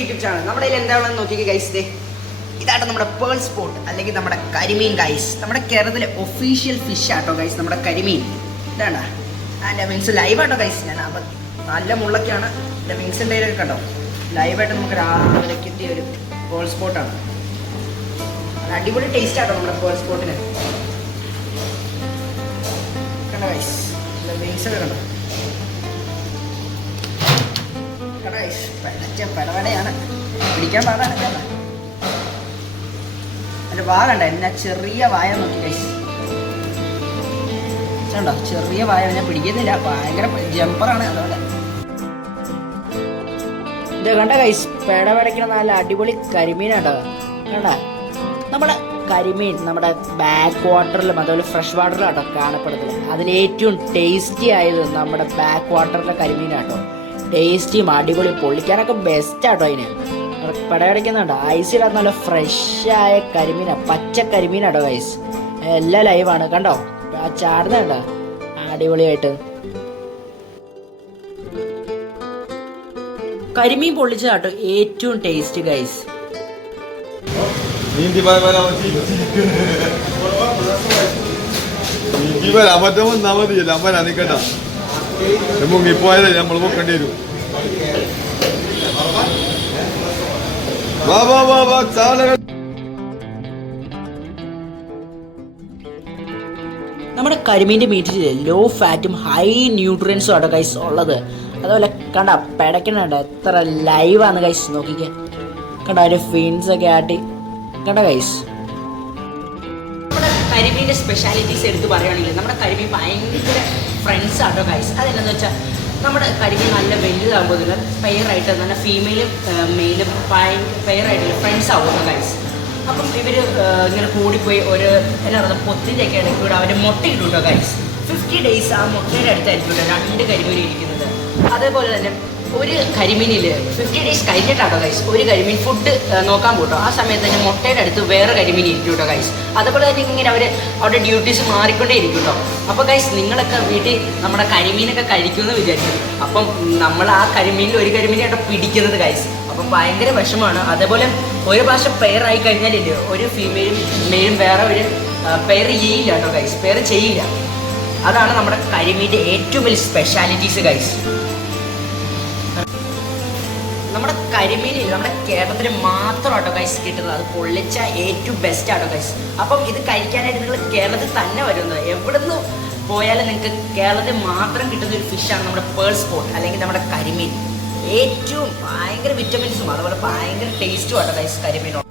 YouTube channel. നമ്മുടെ കയ്യിൽ എന്താണെന്ന് നോക്കിക്കേ ഗൈസ്. ഇതാട്ടോ നമ്മുടെ പേൾ സ്പോട്ട് അല്ലെങ്കിൽ നമ്മുടെ കരിമീൻ ഗൈസ്. നമ്മുടെ കേരളത്തിലെ ഒഫീഷ്യൽ ഫിഷ് ആട്ടോ ഗൈസ് നമ്മുടെ കരിമീൻ. ഇതാണ്ട എൻ്റെ മീൻസ് ലൈവാട്ടോ ഗൈസ്. ഞാൻ നല്ല മുള്ളൊക്കെയാണ് എൻ്റെ മീൻസിൻ്റെ കയ്യിലൊക്കെ കണ്ടോ. ലൈവായിട്ട് നമുക്ക് രാവിലെ കിട്ടിയ ഒരു പേൾ സ്പോട്ടാണ്. അത് അടിപൊളി ടേസ്റ്റ് ആട്ടോ നമ്മുടെ പേൾ സ്പോട്ടിന്. കണ്ടോ ഗൈസ്, മീൻസൊക്കെ കണ്ടോ. പടവടയാണ്, പിടിക്കാൻ പാടാണ്. അതിന്റെ വായ കണ്ട, എന്നാ ചെറിയ വായ നോക്കി ഗൈസ്. കണ്ടോ ചെറിയ വായ, ഞാൻ പിടിക്കുന്നില്ല, ഭയങ്കര ജമ്പറാണ്. അതുകൊണ്ട് ഇത് കണ്ട ഗൈസ്, പെടവടയ്ക്കണ നല്ല അടിപൊളി കരിമീനാട്ടോ. കണ്ട നമ്മുടെ കരിമീൻ നമ്മുടെ ബാക്ക് വാട്ടറിലും അതുപോലെ ഫ്രഷ് വാട്ടറിലാട്ടോ കാണപ്പെടുന്നത്. അതിലേറ്റവും ടേസ്റ്റി ആയത് നമ്മുടെ ബാക്ക് വാട്ടറിലെ കരിമീനാട്ടോ. ടേസ്റ്റിയും അടിപൊളി, പൊള്ളിക്കാനൊക്കെ ബെസ്റ്റ് ആട്ടോ. അതിന് പടയടയ്ക്കുന്നുണ്ടോ, ഐസിടാത്ത നല്ല ഫ്രഷായ കരിമീനാ, പച്ച കരിമീനാട്ടോ ഗൈസ്. എല്ലാം ലൈവാണ് കണ്ടോ, ആ ചാടുന്നുണ്ടോ അടിപൊളിയായിട്ട്. കരിമീൻ പൊള്ളിച്ചതാട്ടോ ഏറ്റവും ടേസ്റ്റ് ഗൈസ്. മുങ്ങിപ്പോയാലേ നമ്മൾ പൊക്കേണ്ടി വരും. നമ്മുടെ കരിമീൻ്റെ മീറ്റിൽ ലോ ഫാറ്റും ഹൈ ന്യൂട്രിയൻസും ആട്ടോ ഗൈസ് ഉള്ളത്. അതുപോലെ കണ്ട പിടയ്ക്കണ എത്ര ലൈവാണ് ഗൈസ്. നോക്കിക്കേ കണ്ട ഒരു ഫിൻസൊക്കെ ആട്ടി കണ്ട ഗൈസ്. നമ്മുടെ കരിമീൻ്റെ സ്പെഷ്യാലിറ്റീസ് എടുത്ത് പറയുകയാണെങ്കിൽ നമ്മുടെ കരിമീൻ ഭയങ്കര ഫ്രണ്ട്സ് ആട്ടോ ഗൈസ്. അതെന്താണെന്ന് വെച്ചാൽ നമ്മുടെ കരിമീൻ നല്ല വലുതാകുമ്പോൾ ഇതിൽ പെയറായിട്ട് നല്ല ഫീമെയിലും മെയിലും പെയറായിട്ടുള്ള ഫ്രണ്ട്സ് ആവുന്നു ഗൈസ്. അപ്പം ഇവർ ഇങ്ങനെ കൂടിപ്പോയി ഒരു എന്താ പറയുക പൊത്തിൻ്റെയൊക്കെ ഇടയ്ക്ക് കൂടെ അവർ മുട്ട ഇട്ടുണ്ടോ ഗൈസ്. 50 days ആ മുട്ടയുടെ അടുത്തായിരിക്കും 2 കരിമീൻ ഇരിക്കുന്നത്. അതേപോലെ തന്നെ ഒരു കരിമീനിൽ 50 days കഴിഞ്ഞിട്ടാട്ടോ ഗൈസ് ഒരു കരിമീൻ ഫുഡ് നോക്കാൻ പോട്ടോ. ആ സമയത്ത് തന്നെ മുട്ടയുടെ അടുത്ത് വേറെ കരിമീൻ ഇരിക്കും കേട്ടോ ഗൈസ്. അതേപോലെ തന്നെ ഇങ്ങനെ അവരുടെ ഡ്യൂട്ടീസ് മാറിക്കൊണ്ടേ ഇരിക്കും കേട്ടോ. അപ്പോൾ ഗൈസ് നിങ്ങളൊക്കെ വീട്ടിൽ നമ്മുടെ കരിമീനൊക്കെ കഴിക്കുമെന്ന് വിചാരിക്കും. അപ്പം നമ്മൾ ആ കരിമീനിൽ ഒരു കരിമീനായിട്ട് പിടിക്കുന്നത് ഗൈസ്. അപ്പം ഭയങ്കര വിഷമമാണ്. അതേപോലെ ഒരു പ്രാവശ്യം പെയറായി കഴിഞ്ഞാലില്ലേ ഒരു ഫീമെയിലും മെയിലും വേറെ ഒരു പെയർ ചെയ്യില്ല കേട്ടോ ഗൈസ്, പെയർ ചെയ്യില്ല. അതാണ് നമ്മുടെ കരിമീൻ്റെ ഏറ്റവും വലിയ സ്പെഷ്യാലിറ്റീസ് ഗൈസ്. നമ്മുടെ കരിമീനിൽ നമ്മുടെ കേരളത്തിൽ മാത്രമാട്ടോ ഗൈസ് കിട്ടുന്നത്. അത് പൊള്ളിച്ച ഏറ്റവും ബെസ്റ്റ് ആട്ടോ ഗൈസ്. അപ്പം ഇത് കഴിക്കാനായിട്ട് നിങ്ങൾ കേരളത്തിൽ തന്നെ വരുന്നത്. എവിടെ നിന്ന് പോയാലും നിങ്ങൾക്ക് കേരളത്തിൽ മാത്രം കിട്ടുന്ന ഒരു ഫിഷാണ് നമ്മുടെ പേൾ സ്പോട്ട് അല്ലെങ്കിൽ നമ്മുടെ കരിമീൻ. ഏറ്റവും ഭയങ്കര വിറ്റമിൻസും അതുപോലെ ഭയങ്കര ടേസ്റ്റും ആട്ടോ ഗൈസ് കരിമീനോട്.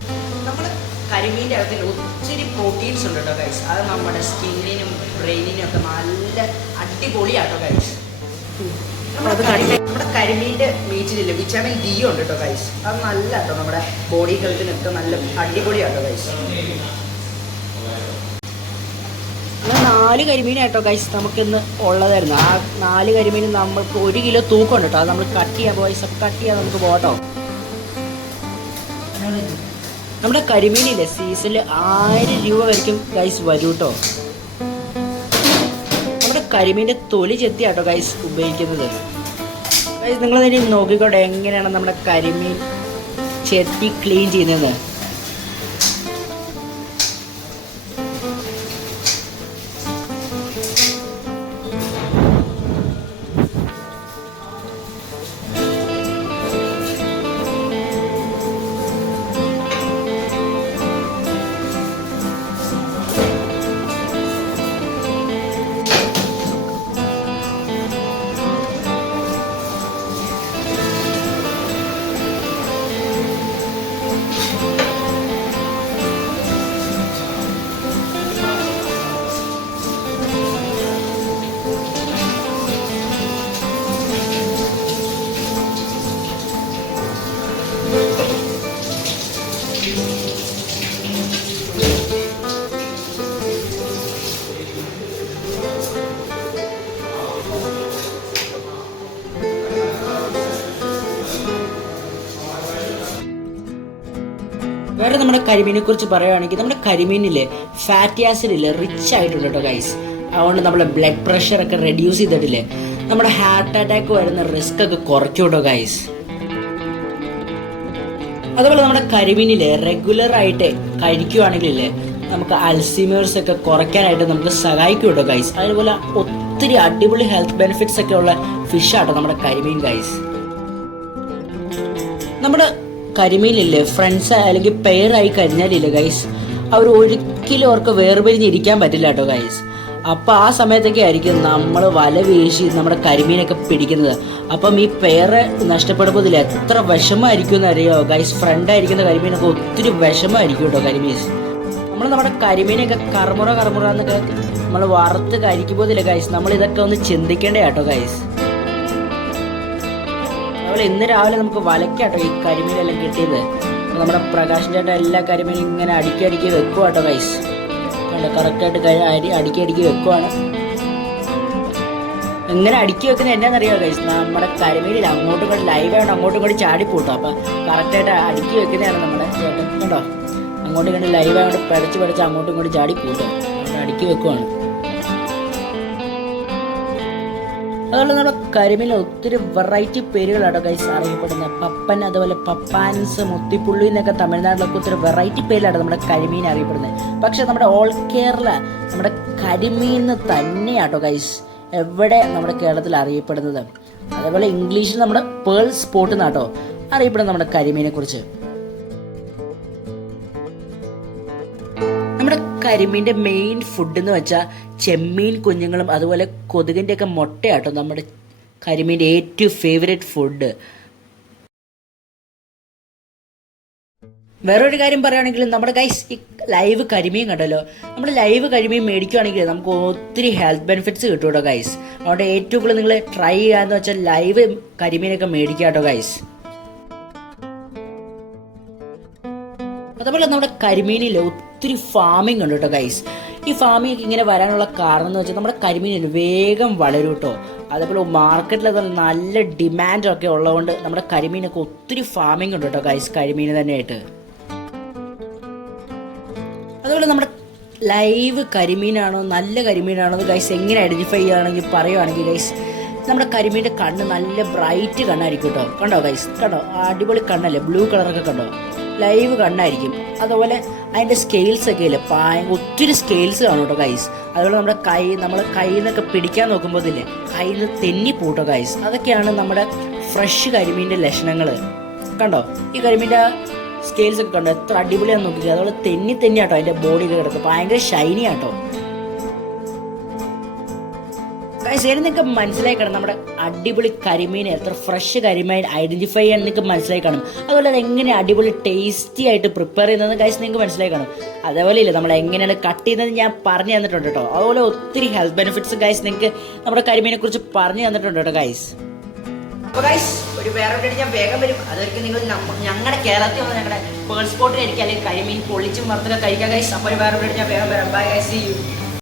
നമ്മുടെ കരിമീൻ്റെ അകത്തിൽ ഒത്തിരി പ്രോട്ടീൻസ് ഉണ്ട് കേട്ടോ ഗൈസ്. അത് നമ്മുടെ സ്കിന്നിനും ബ്രെയിനിനും ഒക്കെ നല്ല അടിപൊളിയാട്ടോ ഗൈസ്. നമ്മുടെ കരിമീൻ്റെ മീറ്റിലില്ല വിറ്റാമിൻ ഡി ഉണ്ട് കേട്ടോ ഗൈസ്. അത് നല്ല കേട്ടോ നമ്മുടെ ബോഡി ഹെൽത്തിനൊക്കെ നല്ല അടിപൊളിയാട്ടോ ഗൈസ്. 4 കരിമീനായിട്ടോ ഗൈസ് നമുക്കിന്ന് ഉള്ളതായിരുന്നു. ആ 4 കരിമീൻ നമുക്ക് 1 കിലോ തൂക്കമുണ്ട് കേട്ടോ. അത് നമ്മൾ കട്ട് ചെയ്യാൻ ഗൈസ്. അപ്പോൾ കട്ട് ചെയ്യാൻ നമുക്ക് പോട്ടോ. നമ്മുടെ കരിമീനില്ലേ സീസണിൽ 1000 രൂപ വരയ്ക്കും ഗൈസ് വരും കേട്ടോ. നമ്മുടെ കരിമീൻ്റെ തൊലി ചെത്തിയാട്ടോ ഗൈസ് ഉപയോഗിക്കുന്നത്. ഗൈസ് നിങ്ങളതിന് നോക്കിക്കോട്ടെ എങ്ങനെയാണ് നമ്മുടെ കരിമീൻ ചെത്തി ക്ലീൻ ചെയ്യുന്നത്. വേറെ നമ്മുടെ കരിമീനെ കുറിച്ച് പറയുകയാണെങ്കിൽ നമ്മുടെ കരിമീനിൽ ഫാറ്റി ആസിഡില്ലേ റിച്ച് ആയിട്ടുണ്ട് കേട്ടോ ഗൈസ്. അതുകൊണ്ട് നമ്മുടെ ബ്ലഡ് പ്രഷറൊക്കെ റെഡ്യൂസ് ചെയ്തിട്ടില്ലേ നമ്മുടെ ഹാർട്ട് അറ്റാക്ക് വരുന്ന റിസ്ക് ഒക്കെ കുറയ്ക്കും കേട്ടോ ഗൈസ്. അതുപോലെ നമ്മുടെ കരിമീനിലെ റെഗുലർ ആയിട്ട് കഴിക്കുകയാണെങ്കിലേ നമുക്ക് അൽസീമേഴ്സ് ഒക്കെ കുറയ്ക്കാനായിട്ട് നമുക്ക് സഹായിക്കും കേട്ടോ ഗൈസ്. അതുപോലെ ഒത്തിരി അടിപൊളി ഹെൽത്ത് ബെനിഫിറ്റ്സ് ഒക്കെ ഉള്ള ഫിഷ് ആട്ടോ നമ്മുടെ കരിമീൻ ഗൈസ്. നമ്മുടെ കരിമീനില്ലേ ഫ്രണ്ട്സ് അല്ലെങ്കിൽ പെയറായി കഴിഞ്ഞാലില്ലേ ഗൈസ്, അവർ ഒരിക്കലും അവർക്ക് വേർപിരിഞ്ഞിരിക്കാൻ പറ്റില്ല കേട്ടോ ഗൈസ്. അപ്പം ആ സമയത്തൊക്കെ ആയിരിക്കും നമ്മൾ വല വീശി നമ്മുടെ കരിമീനൊക്കെ പിടിക്കുന്നത്. അപ്പം ഈ പെയറ് നഷ്ടപ്പെടുമ്പോൾ ഇതിൽ എത്ര വിഷമമായിരിക്കും എന്ന് അറിയാമോ ഗൈസ്. ഫ്രണ്ടായിരിക്കുന്ന കരിമീനൊക്കെ ഒത്തിരി വിഷമമായിരിക്കും കേട്ടോ കരിമീൻസ്. നമ്മൾ നമ്മുടെ കരിമീനൊക്കെ കറുമുറ എന്നൊക്കെ നമ്മൾ വറുത്ത് കഴിക്കുമ്പോൾ ഇല്ലേ ഗൈസ്, നമ്മൾ ഇതൊക്കെ ഒന്ന് ചിന്തിക്കേണ്ടേ കേട്ടോ ഗൈസ്. അതുപോലെ ഇന്ന് രാവിലെ നമുക്ക് വലയ്ക്കാട്ടോ ഈ കരിമീനെല്ലാം കിട്ടിയത്. നമ്മുടെ പ്രകാശൻ ചേട്ടൻ എല്ലാ കരിമീനും ഇങ്ങനെ അടുക്കി വെക്കുക കേട്ടോ ഗൈസ്. കറക്റ്റായിട്ട് അടുക്കി വെക്കുവാണ്. എങ്ങനെ അടുക്കി വെക്കുന്നത് എന്നാന്നറിയാമോ ഗൈസ്, നമ്മുടെ കരിമീനിൽ അങ്ങോട്ടും ഇങ്ങോട്ട് ലൈവായിട്ട് അങ്ങോട്ടും ഇങ്ങോട്ട് ചാടിപ്പോട്ടോ. അപ്പം കറക്റ്റായിട്ട് അടുക്കി വെക്കുന്നതാണ് നമ്മുടെ ചേട്ടൻ കേട്ടോ. അങ്ങോട്ടും ഇങ്ങോട്ട് ലൈവായിട്ട് പഠിച്ച് അങ്ങോട്ടും ഇങ്ങോട്ട് ചാടിപ്പോട്ടോ, അടുക്കി വെക്കുവാണ്. അതുപോലെ നമ്മുടെ കരിമീനിൽ ഒത്തിരി വെറൈറ്റി പേരുകളാട്ടോ ഗൈസ് അറിയപ്പെടുന്നത്. പപ്പൻ, അതുപോലെ പപ്പാൻസ്, മുത്തിപ്പുള്ളി എന്നൊക്കെ തമിഴ്നാട്ടിലൊക്കെ ഒത്തിരി വെറൈറ്റി പേരിലാണ് നമ്മുടെ കരിമീൻ അറിയപ്പെടുന്നത്. പക്ഷെ നമ്മുടെ ഓൾ കേരള നമ്മുടെ കരിമീൻ തന്നെയാട്ടോ ഗൈസ് എവിടെ നമ്മുടെ കേരളത്തിൽ അറിയപ്പെടുന്നത്. അതേപോലെ ഇംഗ്ലീഷിൽ നമ്മുടെ പേൾ സ്പോട്ട് എന്നാട്ടോ അറിയപ്പെടുന്നത് നമ്മുടെ കരിമീനെ കുറിച്ച്. നമ്മുടെ കരിമീൻ്റെ മെയിൻ ഫുഡ് എന്ന് വെച്ചാൽ ചെമ്മീൻ കുഞ്ഞുങ്ങളും അതുപോലെ കൊതുകിൻ്റെ ഒക്കെ മുട്ടയാട്ടോ നമ്മുടെ കരിമീൻ്റെ ഏറ്റവും ഫേവറേറ്റ് ഫുഡ്. വേറൊരു കാര്യം പറയുകയാണെങ്കിൽ നമ്മുടെ ഗൈസ് ഈ ലൈവ് കരിമീൻ കണ്ടല്ലോ, നമ്മൾ ലൈവ് കരിമീൻ മേടിക്കുകയാണെങ്കിൽ നമുക്ക് ഒത്തിരി ഹെൽത്ത് ബെനിഫിറ്റ്സ് കിട്ടും കേട്ടോ ഗൈസ്. അതുകൊണ്ട് ഏറ്റവും കൂടുതൽ നിങ്ങൾ ട്രൈ ചെയ്യാന്ന് വെച്ചാൽ ലൈവ് കരിമീനൊക്കെ മേടിക്കുക കേട്ടോ ഗൈസ്. അതുപോലെ നമ്മുടെ കരിമീനിൽ ഒത്തിരി ഫാമിംഗ് ഉണ്ട് കേട്ടോ ഗൈസ്. ഈ ഫാമിംഗ് ഒക്കെ ഇങ്ങനെ വരാനുള്ള കാരണം എന്ന് വെച്ചാൽ നമ്മുടെ കരിമീനിൽ വേഗം വളരും കേട്ടോ. അതേപോലെ മാർക്കറ്റിൽ നല്ല ഡിമാൻഡൊക്കെ ഉള്ളതുകൊണ്ട് നമ്മുടെ കരിമീനൊക്കെ ഒത്തിരി ഫാമിംഗ് ഉണ്ട് കേട്ടോ ഗൈസ്, കരിമീന് തന്നെയായിട്ട്. അതുപോലെ നമ്മുടെ ലൈവ് കരിമീനാണോ നല്ല കരിമീനാണോ എന്ന് ഗൈസ് എങ്ങനെ ഐഡന്റിഫൈ ചെയ്യുകയാണെങ്കിൽ പറയുകയാണെങ്കിൽ ഗൈസ്, നമ്മുടെ കരിമീൻ്റെ കണ്ണ് നല്ല ബ്രൈറ്റ് കണ്ണായിരിക്കും കേട്ടോ. കണ്ടോ ഗൈസ്, കണ്ടോ അടിപൊളി കണ്ണല്ലേ, ബ്ലൂ കളറൊക്കെ കണ്ടോ, ലൈവ് കണ്ണായിരിക്കും. അതുപോലെ അതിൻ്റെ സ്കെയിൽസ് ഒക്കെ ഇല്ലേ, ഒത്തിരി സ്കെയിൽസ് കാണും കേട്ടോ ഗൈസ്. അതുപോലെ നമ്മുടെ നമ്മൾ കയ്യിൽ നിന്നൊക്കെ പിടിക്കാൻ നോക്കുമ്പോൾ ഇതില്ലേ കയ്യിൽ നിന്ന് തെന്നിപ്പോട്ടോ ഗൈസ്. അതൊക്കെയാണ് നമ്മുടെ ഫ്രഷ് കരിമീൻ്റെ ലക്ഷണങ്ങൾ. കണ്ടോ ഈ കരിമീൻ്റെ സ്കെയിൽസ് ഒക്കെ കണ്ടോ എത്ര അടിപൊളിയാണെന്ന് നോക്കിക്കുക. അതുപോലെ തെന്നിയാട്ടോ അതിൻ്റെ ബോഡിയൊക്കെ കിടക്കും, ഭയങ്കര ഷൈനി ആട്ടോ ഗൈസ്. ഇതിന് നിങ്ങൾക്ക് മനസ്സിലായി കാണും നമ്മുടെ അടിപൊളി കരിമീൻ എത്ര ഫ്രഷ് കരിമീൻ ഐഡന്റിഫൈ ചെയ്യാൻ നിങ്ങൾക്ക് മനസ്സിലായി കാണും. അതുപോലെ അത് എങ്ങനെ അടിപൊളി ടേസ്റ്റി ആയിട്ട് പ്രിപ്പയർ ചെയ്യുന്നത് ഗൈസ് നിങ്ങൾക്ക് മനസ്സിലായി കാണും. അതേപോലെ ഇല്ല നമ്മൾ എങ്ങനെയാണ് കട്ട് ചെയ്യുന്നത് ഞാൻ പറഞ്ഞു തന്നിട്ടുണ്ട് കേട്ടോ. അതുപോലെ ഒത്തിരി ഹെൽത്ത് ബെനിഫിറ്റ്സ് ഗൈസ് നിങ്ങൾക്ക് നമ്മുടെ കരിമീനെ കുറിച്ച് പറഞ്ഞു തന്നിട്ടുണ്ട് കേട്ടോ ഗൈസ്. അപ്പോൾ ഗൈസ് ഒരു വേറെ വീഡിയോ ഞാൻ വേഗം വരും. അതൊക്കെ നിങ്ങൾ ഞങ്ങളുടെ കേരളത്തിൽ വന്ന് ഞങ്ങളുടെ പേൾ സ്പോട്ടിൽ ആയിരിക്കും അല്ലെങ്കിൽ കരിമീൻ പൊള്ളിച്ചും വറുത്തൊക്കെ കഴിക്കാം ഗൈസ്. അപ്പോൾ ഒരു വേറെ വീഡിയോ ഞാൻ വേഗം വരാം. Bye guys, see U.